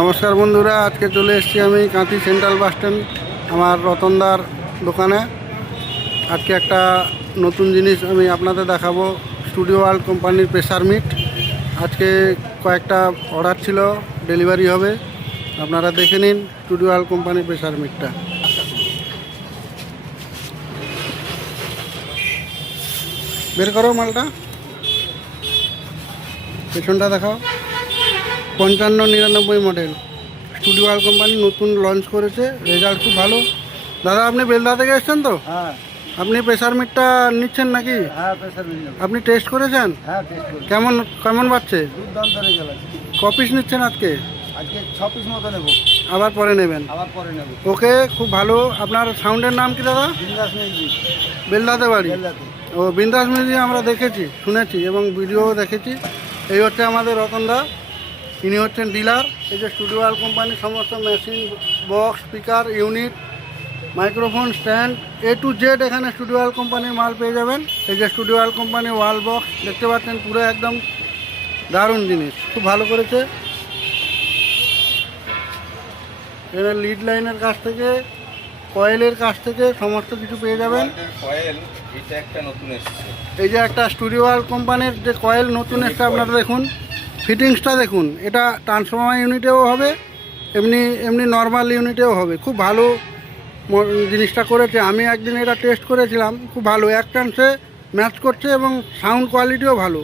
নমস্কার বন্ধুরা, আজকে চলে এসেছি আমি কাঁথি সেন্ট্রাল বাস স্ট্যান্ড আমার রতনদার দোকানে। আজকে একটা নতুন জিনিস আমি আপনাদের দেখাবো, স্টুডিও ওয়ার্ল্ড কোম্পানির প্রেসার মিট। আজকে কয়েকটা অর্ডার ছিল, ডেলিভারি হবে। আপনারা দেখে নিন স্টুডিও ওয়ার্ল্ড কোম্পানির প্রেসার মিটটা। বের করো মালটা, পেছনটা দেখাও। 5599 মডেল স্টুডিও ওয়ার্ল্ড কোম্পানি নতুন লঞ্চ করেছে, রেজাল্ট খুব ভালো। দাদা, আপনি বেলদা থেকে এসছেন তো? হ্যাঁ আপনি প্রেসার মিটটা নিচ্ছেন নাকি? হ্যাঁ প্রেসার মিল নেব। আপনি টেস্ট করেছেন? হ্যাঁ টেস্ট করি। কেমন কেমন পাচ্ছে? দুর্দান্ত রেজাল্ট আছে। ক পিস নিচ্ছেন আজকে? আজকে 6 পিস মতো নেব, আবার পরে নেবেন? আবার পরে নেব। ওকে, খুব ভালো। আপনার সাউন্ডের নাম কি দাদা? বিন্দাস মিউজিক, বেলদাতে বাড়ি? বেল্লাতে। ও, বিন্দাস মিউজিক আমরা দেখেছি, শুনেছি এবং ভিডিও দেখেছি। এই হচ্ছে আমাদের রতনদা, ইনি হচ্ছেন ডিলার। এই যে স্টুডিও ওয়ার্ল্ড কোম্পানির সমস্ত machine, box, speaker, unit, microphone, stand, A to Z এখানে স্টুডিও ওয়ার্ল্ড কোম্পানির মাল পেয়ে যাবেন। এই যে স্টুডিও ওয়ার্ল্ড কোম্পানির ওয়াল বক্স দেখতে পাচ্ছেন, পুরো একদম দারুণ জিনিস, খুব ভালো করেছে। এখানে লিড লাইনের কাছ থেকে, কয়েলের কাছ থেকে সমস্ত কিছু পেয়ে যাবেন। এই যে একটা স্টুডিও ওয়ার্ল্ড কোম্পানির যে কয়েল নতুন এসছে, আপনারা দেখুন ফিটিংসটা দেখুন। এটা ট্রান্সফর্মার ইউনিটেও হবে, এমনি এমনি নর্মাল ইউনিটেও হবে। খুব ভালো জিনিসটা করেছে। আমি একদিন এটা টেস্ট করেছিলাম, খুব ভালো, এক চান্সে ম্যাচ করছে এবং সাউন্ড কোয়ালিটিও ভালো,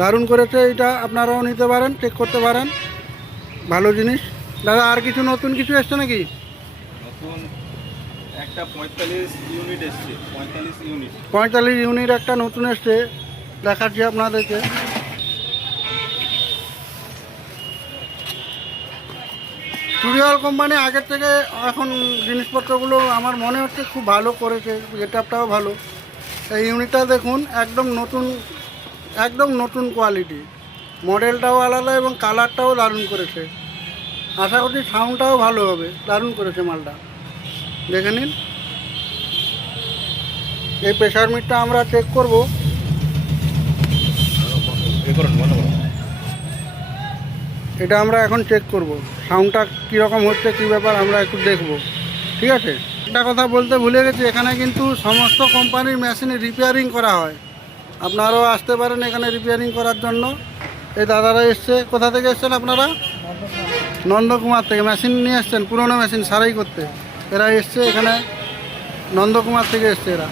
দারুণ করেছে। এটা আপনারাও নিতে পারেন, চেক করতে পারেন, ভালো জিনিস। দাদা, আর কিছু নতুন কিছু এসছে নাকি? নতুন একটা 45 ইউনিট এসছে, 45 ইউনিট একটা নতুন এসছে, দেখাচ্ছি আপনাদেরকে। স্টুডিও ওয়ার্ল্ড কোম্পানি আগের থেকে এখন জিনিসপত্রগুলো আমার মনে হচ্ছে খুব ভালো করেছে, গেটআপটাও ভালো। এই ইউনিটটা দেখুন, একদম নতুন কোয়ালিটি, মডেলটাও আলাদা এবং কালারটাও দারুণ করেছে। আশা করছি সাউন্ডটাও ভালো হবে, দারুণ করেছে মালটা, দেখে নিন। এই প্রেসার মিটটা আমরা চেক করব। এটা আমরা এখন চেক করব, সাউন্ডটা কীরকম হচ্ছে, কী ব্যাপার আমরা একটু দেখব, ঠিক আছে? একটা কথা বলতে ভুলে গেছি, এখানে কিন্তু সমস্ত কোম্পানির মেশিনে রিপেয়ারিং করা হয়। আপনারাও আসতে পারেন এখানে রিপেয়ারিং করার জন্য। এই দাদারা এসছে, কোথা থেকে এসছেন আপনারা? নন্দকুমার থেকে মেশিন নিয়ে এসছেন, পুরোনো মেশিন সারাই করতে। এরা এসছে এখানে, নন্দকুমার থেকে এসছে এরা।